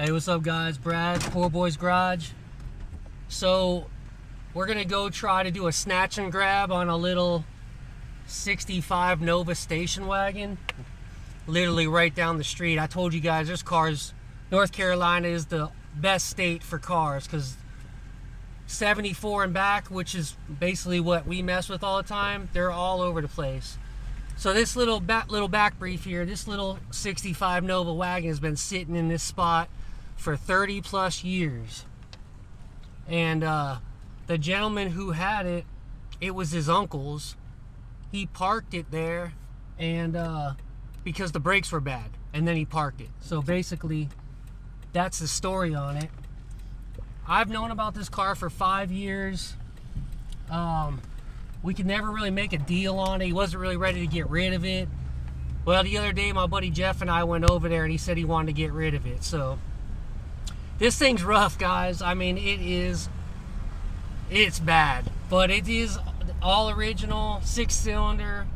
Hey, what's up guys? Brad, Poor Boys Garage. So we're gonna go try to do a snatch and grab on a little 65 Nova station wagon, literally right down the street. I told you guys this car's, North Carolina is the best state for cars because 74 and back, which is basically what we mess with all the time, they're all over the place. So this little back brief here, this little 65 Nova wagon has been sitting in this spot for 30 plus years. And the gentleman who had it, it was his uncle's. He parked it there and because the brakes were bad, and then he parked it. So basically that's the story on it. I've known about this car for 5 years. We could never really make a deal on it. He wasn't really ready to get rid of it. Well, the other day my buddy Jeff and I went over there and he said he wanted to get rid of it. So this thing's rough, guys. I mean, it's bad, but it is all original, 6-cylinder,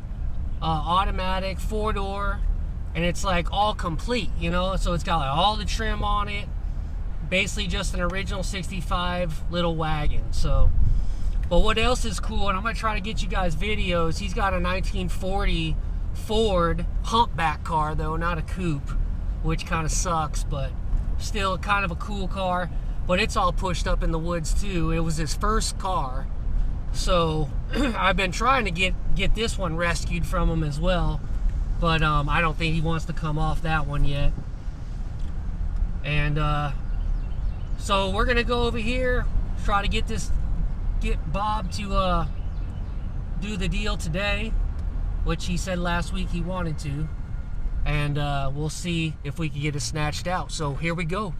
automatic, 4-door, and it's like all complete, you know? So it's got like all the trim on it, basically just an original 65 little wagon. So, but what else is cool, and I'm gonna try to get you guys videos, he's got a 1940 Ford humpback car though, not a coupe, which kind of sucks, but still kind of a cool car. But it's all pushed up in the woods too. It was his first car, so I've been trying to get this one rescued from him as well, but I don't think he wants to come off that one yet. And so we're gonna go over here, try to get Bob to do the deal today, which he said last week he wanted to, and we'll see if we can get it snatched out. So here we go.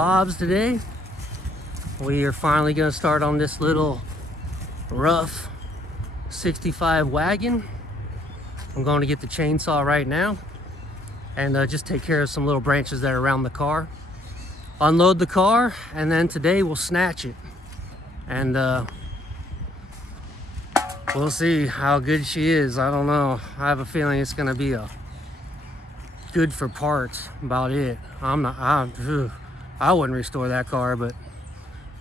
Bob's today. We are finally going to start on this little rough 65 wagon. I'm going to get the chainsaw right now and just take care of some little branches that are around the car. Unload the car, and then today we'll snatch it. And we'll see how good she is. I don't know. I have a feeling it's going to be good for parts. About it. I wouldn't restore that car, but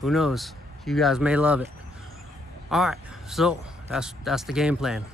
who knows? You guys may love it. All right, so that's the game plan.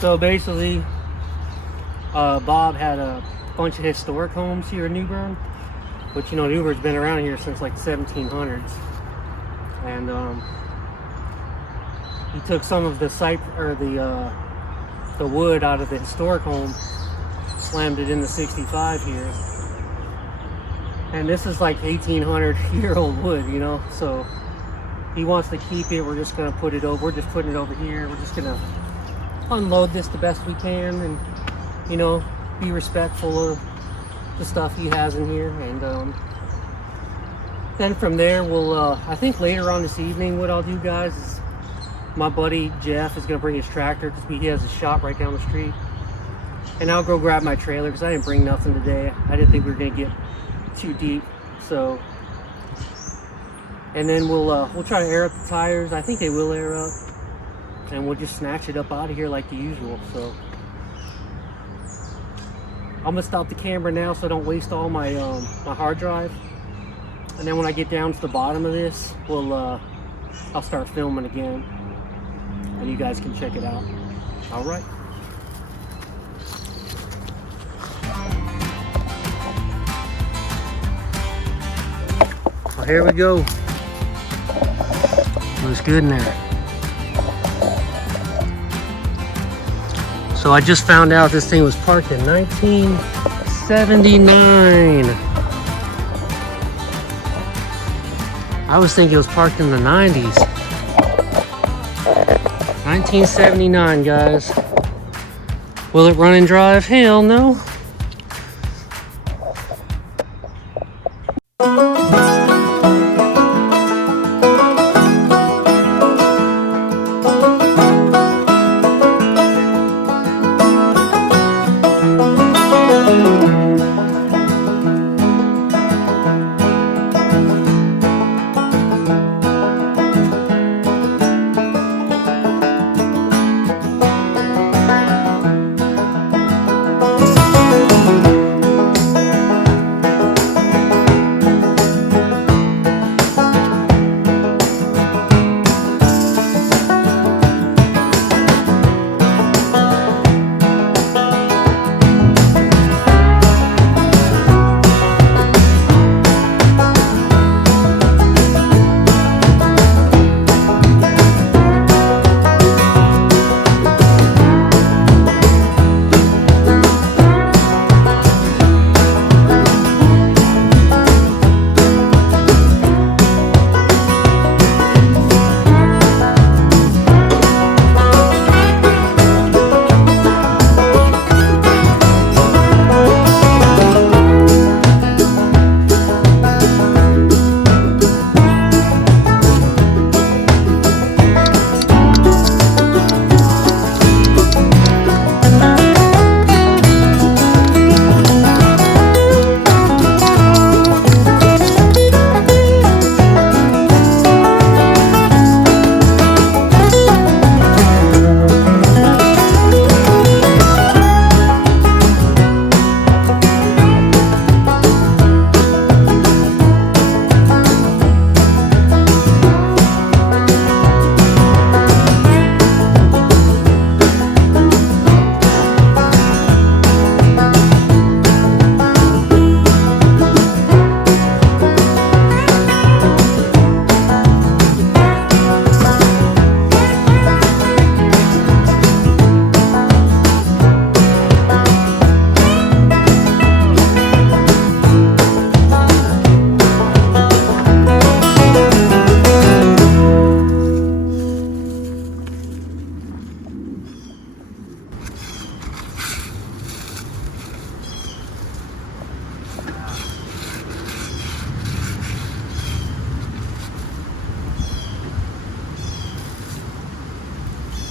So basically, Bob had a bunch of historic homes here in New Bern, which, you know, New Bern's been around here since like the 1700s. And he took some of the the wood out of the historic home, slammed it in the 65 here. And this is like 1800-year-old wood, you know. So he wants to keep it. We're just gonna put it over. We're just putting it over here. We're just gonna unload this the best we can, and, you know, be respectful of the stuff he has in here. And then from there, we'll I think later on this evening, what I'll do, guys, is my buddy Jeff is gonna bring his tractor, because he has a shop right down the street, and I'll go grab my trailer, because I didn't bring nothing today. I didn't think we were gonna get too deep. So, and then we'll try to air up the tires. I think they will air up, and we'll just snatch it up out of here like the usual. So I'm gonna stop the camera now so I don't waste all my my hard drive. And then when I get down to the bottom of this, I'll start filming again, and you guys can check it out. All right. Well, here we go. Looks good in there. So I just found out this thing was parked in 19 1979. I was thinking it was parked in the 90s. 1979, guys. Will it run and drive? Hell no.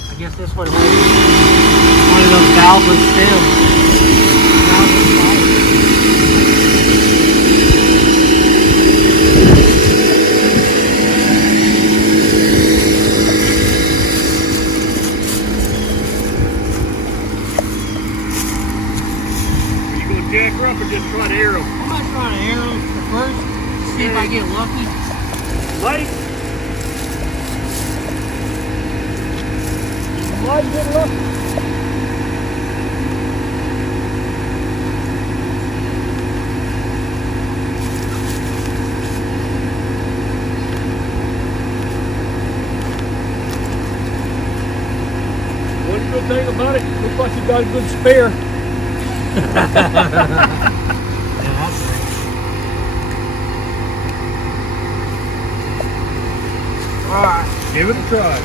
I guess this one has one of those valveless stems. Are you going to jack her up or just try to air them? I'm gonna try to air them first, see if I get lucky. Light. Might get lucky. One good thing about it, looks like you got a good spare. Yeah, that's right. Alright, give it a try.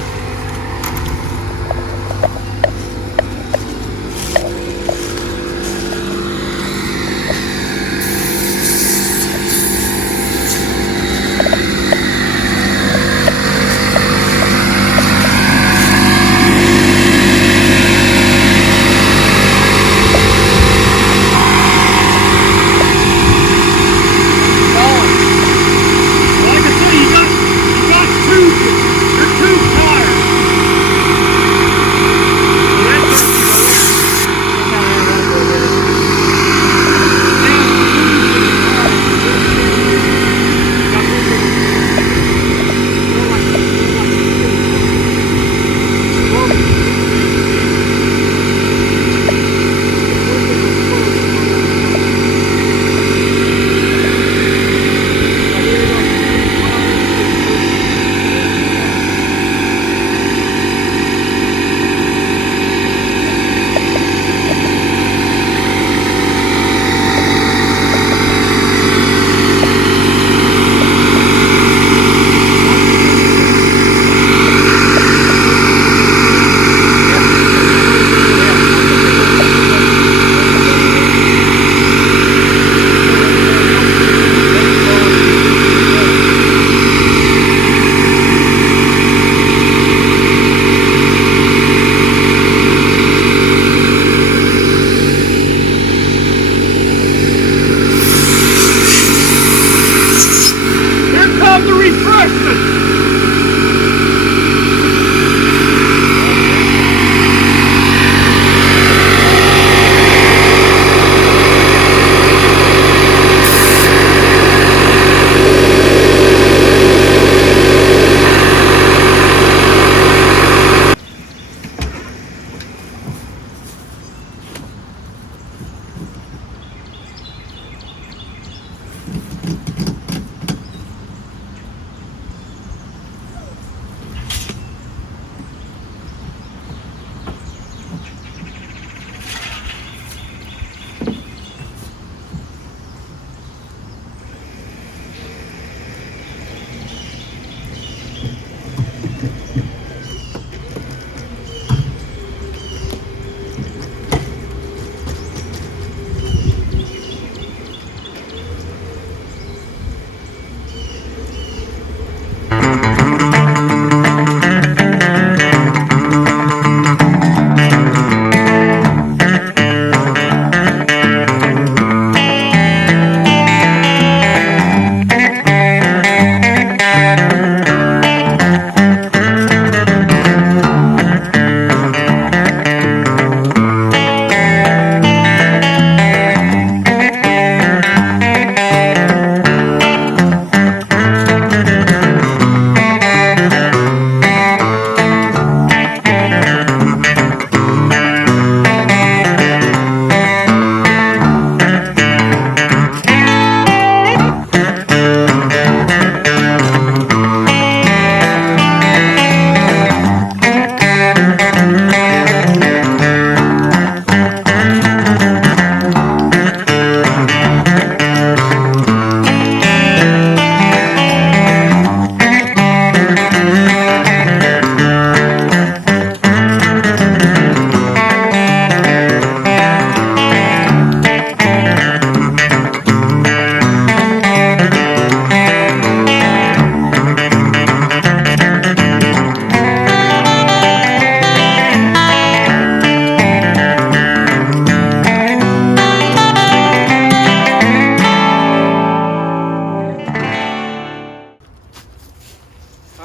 Like I say, you got two tires.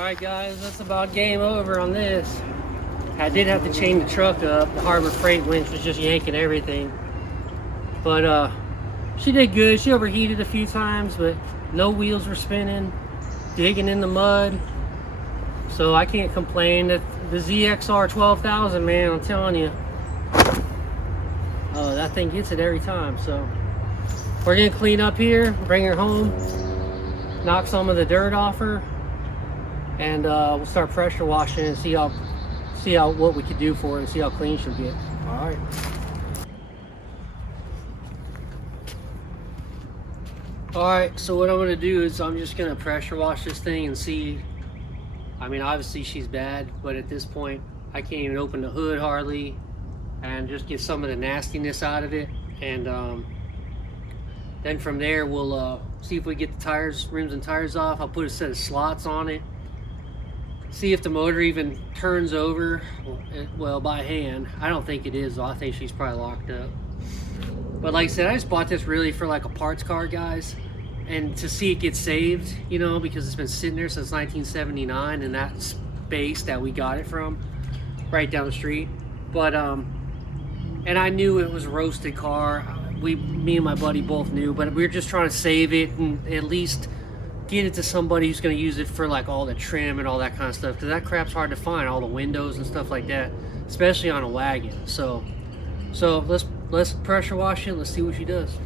Alright guys, that's about game over on this. I did have to chain the truck up. The Harbor Freight winch was just yanking everything. But she did good. She overheated a few times, but no wheels were spinning, digging in the mud. So I can't complain. The ZXR 12,000, man, I'm telling you. That thing gets it every time. So we're gonna clean up here, bring her home, knock some of the dirt off her, and we'll start pressure washing and see how what we could do for her and see how clean she'll get. All right. All right, so what I'm gonna do is I'm just gonna pressure wash this thing and see. I mean, obviously she's bad, but at this point I can't even open the hood hardly, and just get some of the nastiness out of it. And then from there we'll see if we get the tires, rims and tires off. I'll put a set of slots on it, see if the motor even turns over, well, by hand. I don't think it is though. I think she's probably locked up. But like I said, I just bought this really for like a parts car, guys, and to see it get saved, you know, because it's been sitting there since 1979 in that space that we got it from, right down the street. But and I knew it was a roasted car. Me and my buddy both knew, but we were just trying to save it and at least get it to somebody who's going to use it for like all the trim and all that kind of stuff, because that crap's hard to find, all the windows and stuff like that, especially on a wagon. So let's pressure wash it. Let's see what she does.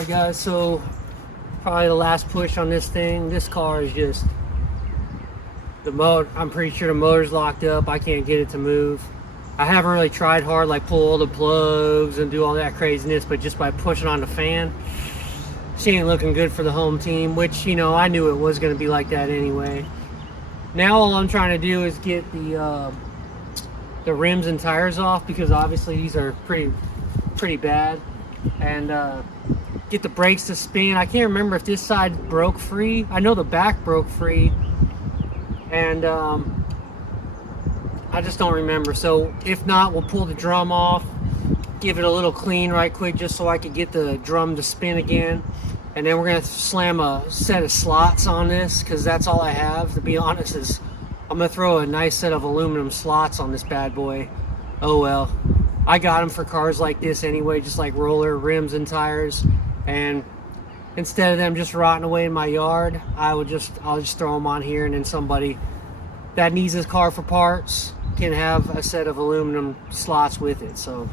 Alright guys, so probably the last push on this thing. This car is just, the motor, I'm pretty sure the motor's locked up. I can't get it to move. I haven't really tried hard, like pull all the plugs and do all that craziness, but just by pushing on the fan, she ain't looking good for the home team, which, you know, I knew it was going to be like that anyway. Now all I'm trying to do is get the rims and tires off, because obviously these are pretty bad, and get the brakes to spin. I can't remember if this side broke free. I know the back broke free, and I just don't remember. So if not, we'll pull the drum off, give it a little clean right quick just so I can get the drum to spin again, and then we're gonna slam a set of slots on this, because that's all I have, to be honest. Is I'm gonna throw a nice set of aluminum slots on this bad boy. Oh well, I got them for cars like this anyway, just like roller rims and tires, and instead of them just rotting away in my yard, I'll just throw them on here, and then somebody that needs this car for parts can have a set of aluminum slots with it. So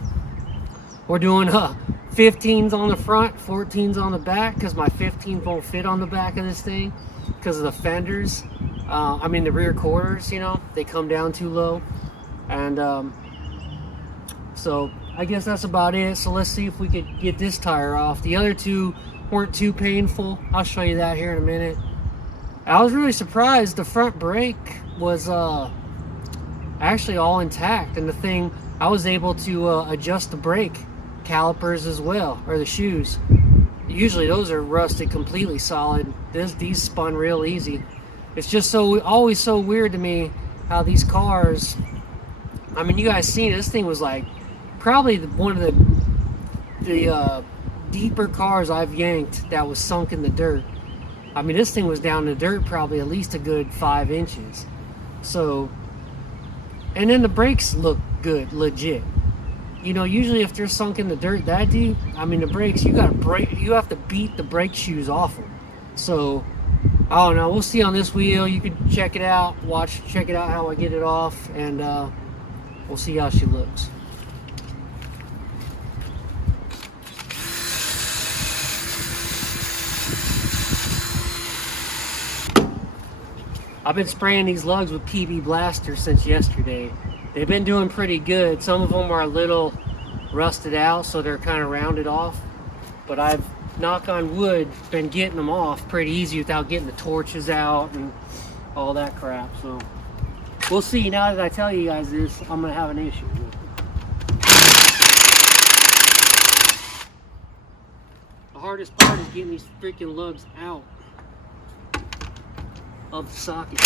we're doing 15s on the front, 14s on the back, because my 15 won't fit on the back of this thing because of the fenders. I mean the rear quarters, you know, they come down too low. And so I guess that's about it. So let's see if we could get this tire off. The other two weren't too painful. I'll show you that here in a minute. I was really surprised. The front brake was actually all intact, and the thing, I was able to adjust the brake calipers as well, or the shoes. Usually those are rusted completely solid. These spun real easy. It's just always so weird to me how these cars, I mean, you guys seen it, this thing was like probably one of the deeper cars I've yanked that was sunk in the dirt. I mean, this thing was down in the dirt probably at least a good 5 inches. So, and then the brakes look good, legit. You know, usually if they're sunk in the dirt that deep, I mean, the brakes, you have to beat the brake shoes off them. So, I don't know, we'll see on this wheel. You can check it out, check it out how I get it off, and we'll see how she looks. I've been spraying these lugs with PB Blaster since yesterday. They've been doing pretty good. Some of them are a little rusted out, so they're kind of rounded off. But I've, knock on wood, been getting them off pretty easy without getting the torches out and all that crap. So we'll see. Now that I tell you guys this, I'm gonna have an issue with it. The hardest part is getting these freaking lugs out of the socket.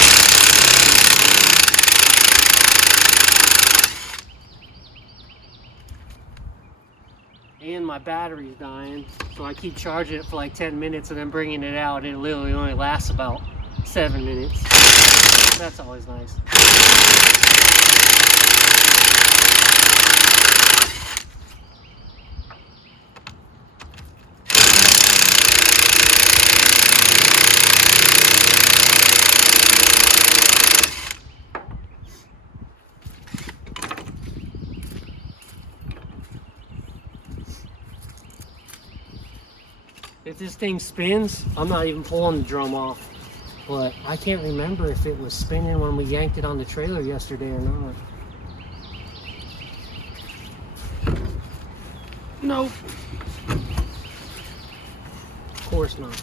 And my battery's dying, so I keep charging it for like 10 minutes and then bringing it out. It literally only lasts about 7 minutes. That's always nice. If this thing spins, I'm not even pulling the drum off. But I can't remember if it was spinning when we yanked it on the trailer yesterday or not. Nope. Of course not.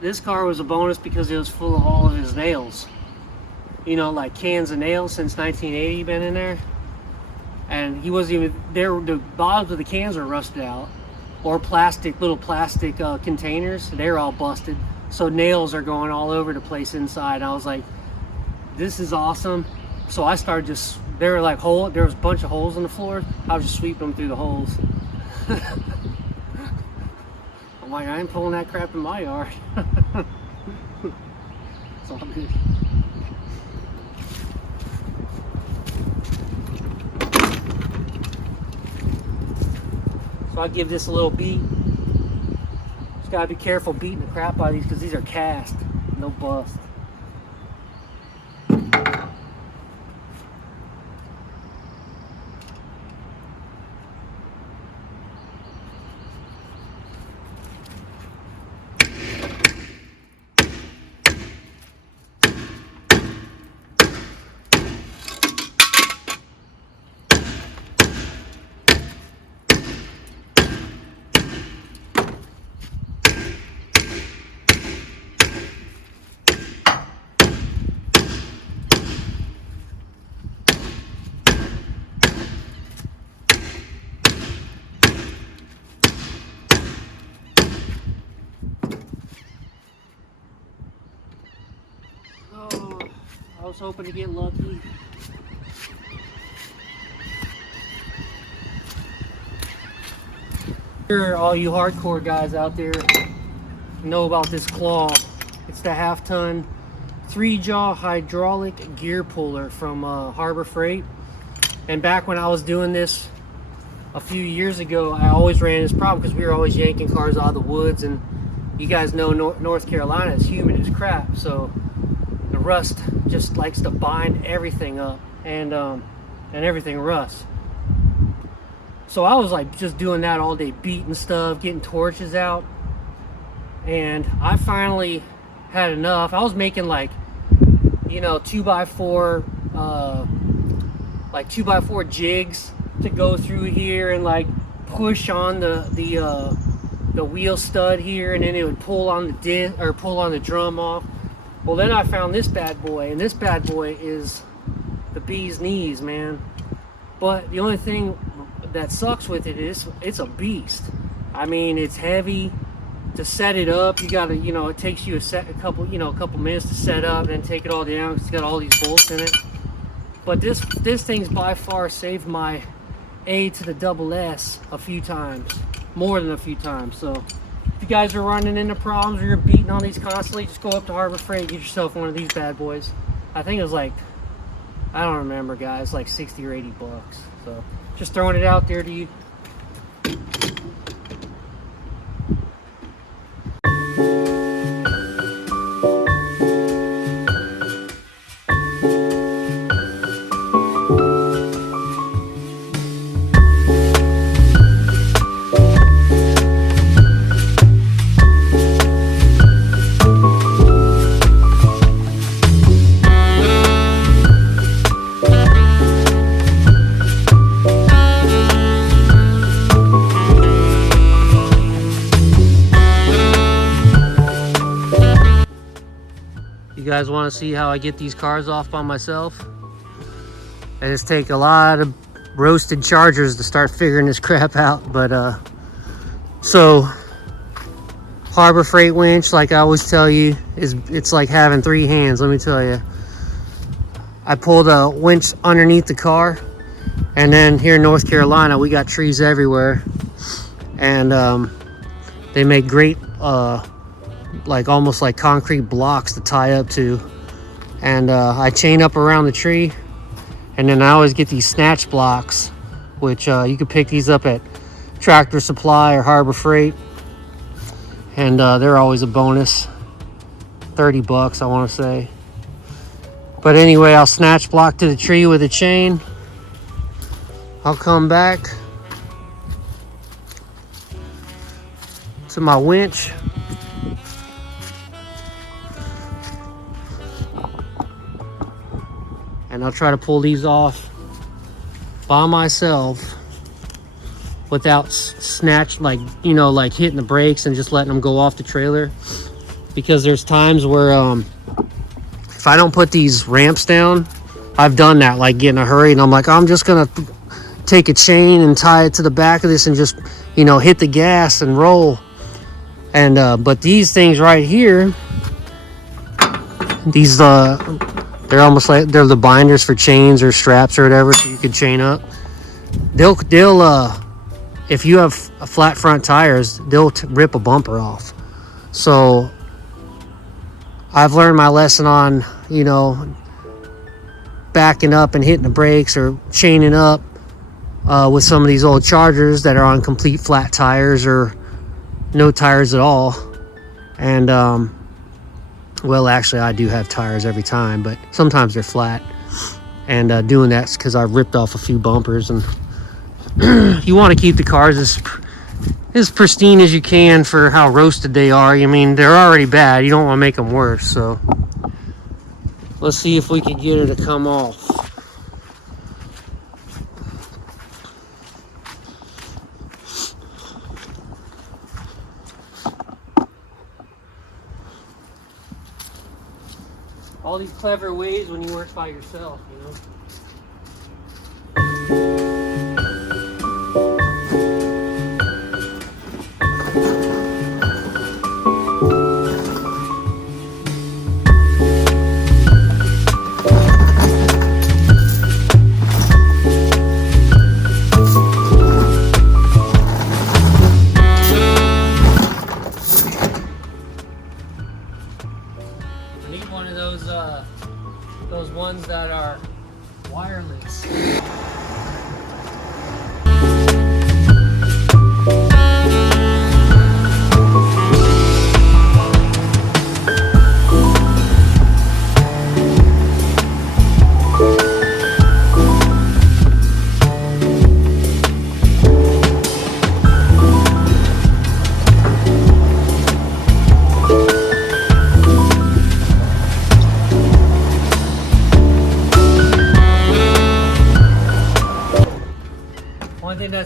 This car was a bonus because it was full of all of his nails. You know, like cans of nails since 1980 been in there. And he wasn't even there. The bottoms of the cans are rusted out, or little plastic containers. They're all busted. So nails are going all over the place inside. I was like, this is awesome. So I started there were like there was a bunch of holes in the floor. I was just sweeping them through the holes. I'm like, I ain't pulling that crap in my yard. It's all good. So I give this a little beat. Just gotta be careful beating the crap out of these because these are cast, no bust. was hoping to get lucky. Sure, all you hardcore guys out there know about this claw. It's the half-ton 3-jaw hydraulic gear puller from Harbor Freight. And back when I was doing this a few years ago, I always ran this problem because we were always yanking cars out of the woods, and you guys know North Carolina is humid as crap, so the rust just likes to bind everything up, and everything rusts. So I was like just doing that all day, beating stuff, getting torches out, and I finally had enough. I was making like, you know, 2x4 like 2x4 jigs to go through here and like push on the wheel stud here, and then it would pull on the disc or pull on the drum off. Well, then I found this bad boy, and this bad boy is the bee's knees, man. But the only thing that sucks with it is it's a beast. I mean, it's heavy. To set it up, you gotta, you know, it takes you a couple minutes to set up, and then take it all down. It's got all these bolts in it. But this thing's by far saved my A to the double S a few times, more than a few times. So if you guys are running into problems or you're beating on these constantly, just go up to Harbor Freight, get yourself one of these bad boys. I think it was like, I don't remember, guys, like 60 or 80 bucks. So just throwing it out there to you. You guys want to see how I get these cars off by myself? I just take a lot of roasted chargers to start figuring this crap out. But so Harbor Freight winch, like I always tell you, it's like having 3 hands. Let me tell you, I pull the winch underneath the car, and then here in North Carolina we got trees everywhere, and they make great like almost like concrete blocks to tie up to, and I chain up around the tree, and then I always get these snatch blocks, which you can pick these up at Tractor Supply or Harbor Freight, and they're always a bonus, 30 bucks I want to say. But anyway, I'll snatch block to the tree with a chain. I'll come back to my winch, and I'll try to pull these off by myself without snatch, like, you know, like hitting the brakes and just letting them go off the trailer. Because there's times where if I don't put these ramps down, I've done that, like get in a hurry and I'm like, I'm just gonna take a chain and tie it to the back of this and just, you know, hit the gas and roll. And but these things right here, these they're almost like they're the binders for chains or straps or whatever, so you could chain up. They'll if you have flat front tires, they'll rip a bumper off. So I've learned my lesson on, you know, backing up and hitting the brakes or chaining up with some of these old Chargers that are on complete flat tires or no tires at all. And well, actually I do have tires every time, but sometimes they're flat. And doing that's because I've ripped off a few bumpers. And you want to keep the cars as pristine as you can for how roasted they are. I mean, they're already bad. You don't want to make them worse. So let's see if we can get it to come off. All these clever ways when you work by yourself, you know.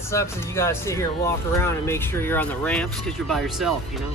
sucks is you gotta sit here and walk around and make sure you're on the ramps because you're by yourself, you know?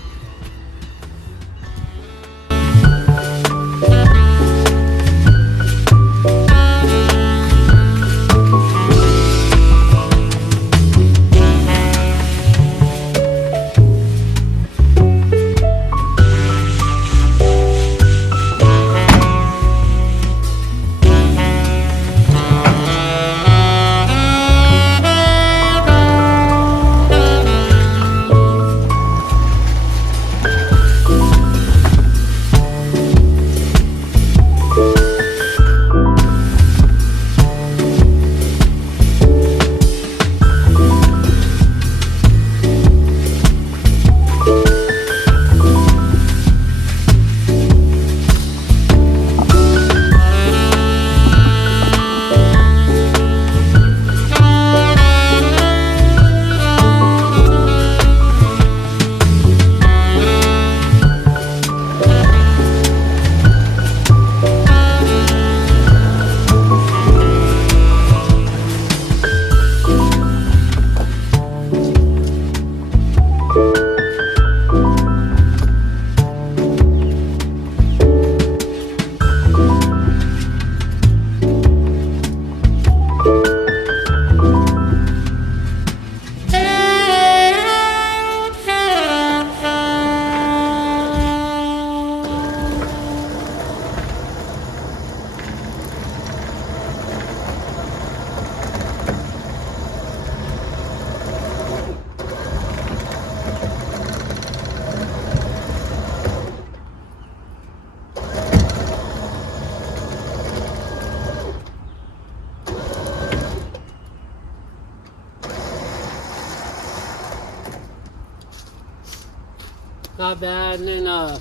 Not bad. And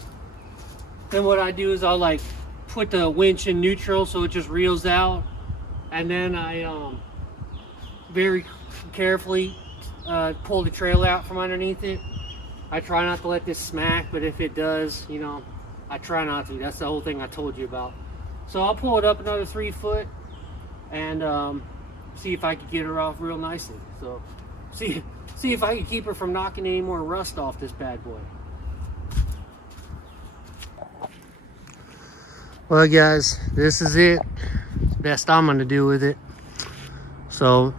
then what I do is I'll like put the winch in neutral so it just reels out, and then I very carefully pull the trailer out from underneath it. I try not to let this smack, but if it does, you know, I try not to. That's the whole thing I told you about. So I'll pull it up another 3 foot and see if I can get her off real nicely. So see if I can keep her from knocking any more rust off this bad boy. Well guys, this is it. Best I'm gonna do with it. So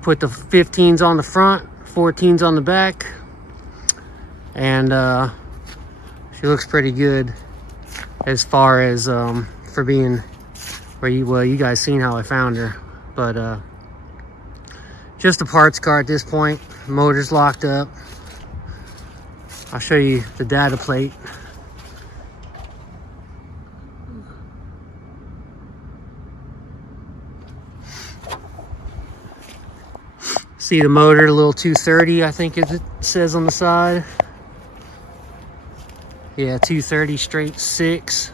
put the 15s on the front, 14s on the back, and she looks pretty good as far as for being where you guys seen how I found her. But just a parts car at this point. Motor's locked up. I'll show you the data plate. See the motor, a little 230, I think it says on the side. Yeah, 230 straight 6.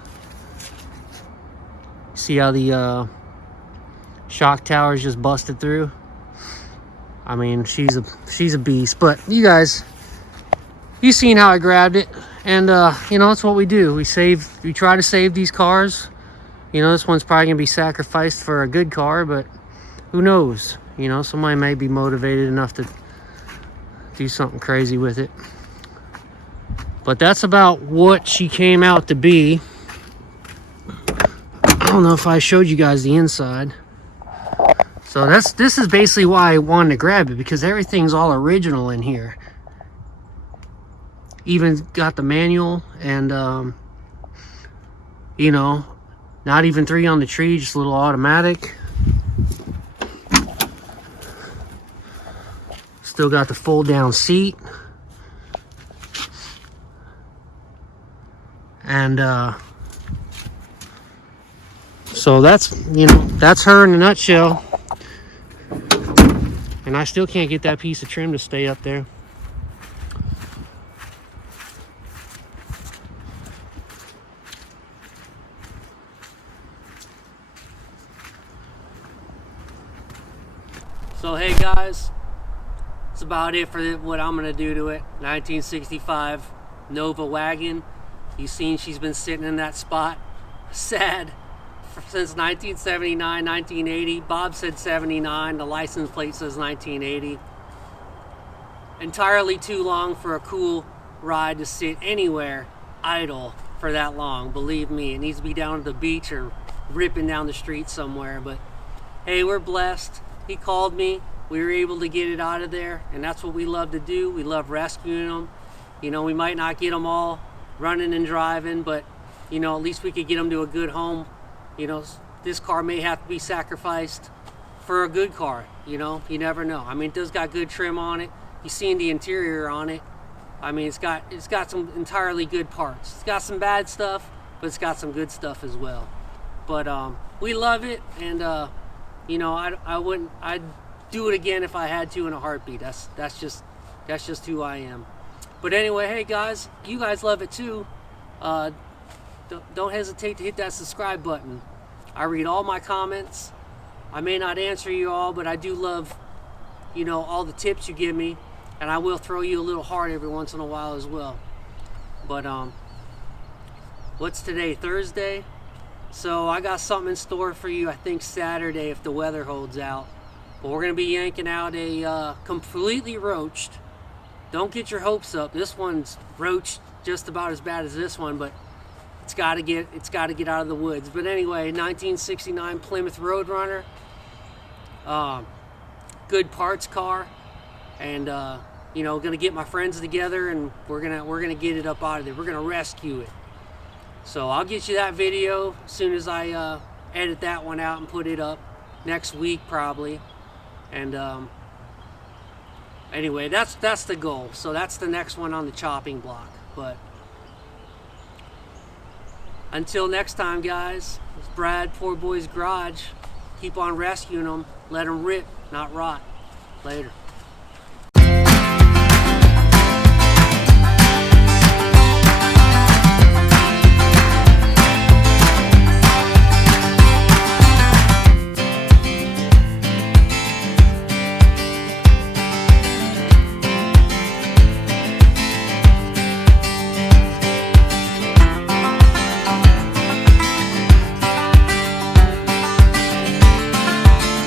See how the shock tower's just busted through? I mean, she's a beast. But you guys, you seen how I grabbed it, and you know, that's what we do. We try to save these cars. You know, this one's probably gonna be sacrificed for a good car, but who knows? You know, somebody may be motivated enough to do something crazy with it. But that's about what she came out to be. I don't know if I showed you guys the inside. So this is basically why I wanted to grab it, because everything's all original in here. Even got the manual, and you know, not even 3 on the tree, just a little automatic. Still got the fold down seat. And so that's, you know, that's her in a nutshell. And I still can't get that piece of trim to stay up there. So hey guys, that's about it for what I'm gonna do to it. 1965 Nova Wagon. You've seen she's been sitting in that spot, sad, since 1979, 1980. Bob said 79. The license plate says 1980. Entirely too long for a cool ride to sit anywhere idle for that long. Believe me, it needs to be down at the beach or ripping down the street somewhere. But hey, we're blessed. He called me. We were able to get it out of there, and that's what we love to do. We love rescuing them. You know, we might not get them all running and driving, but you know, at least we could get them to a good home. You know, this car may have to be sacrificed for a good car. You know, you never know. I mean, it does got good trim on it. You've seen the interior on it. I mean, it's got some entirely good parts. It's got some bad stuff, but it's got some good stuff as well. But we love it, and you know, I'd do it again if I had to in a heartbeat. That's just who I am. But anyway, hey guys, you guys love it too. Don't hesitate to hit that subscribe button. I read all my comments. I may not answer you all, but I do love, you know, all the tips you give me, and I will throw you a little heart every once in a while as well. But what's today? Thursday? So I got something in store for you, I think Saturday if the weather holds out. But we're gonna be yanking out a completely roached. Don't get your hopes up. This one's roached just about as bad as this one, but it's got to get out of the woods. But anyway, 1969 Plymouth Roadrunner, good parts car, and you know, gonna get my friends together, and we're gonna get it up out of there. We're gonna rescue it. So I'll get you that video as soon as I edit that one out and put it up next week probably. And anyway, that's the goal. So that's the next one on the chopping block. But until next time, guys, it's Brad, Poor Boy's Garage. Keep on rescuing them. Let them rip, not rot. Later.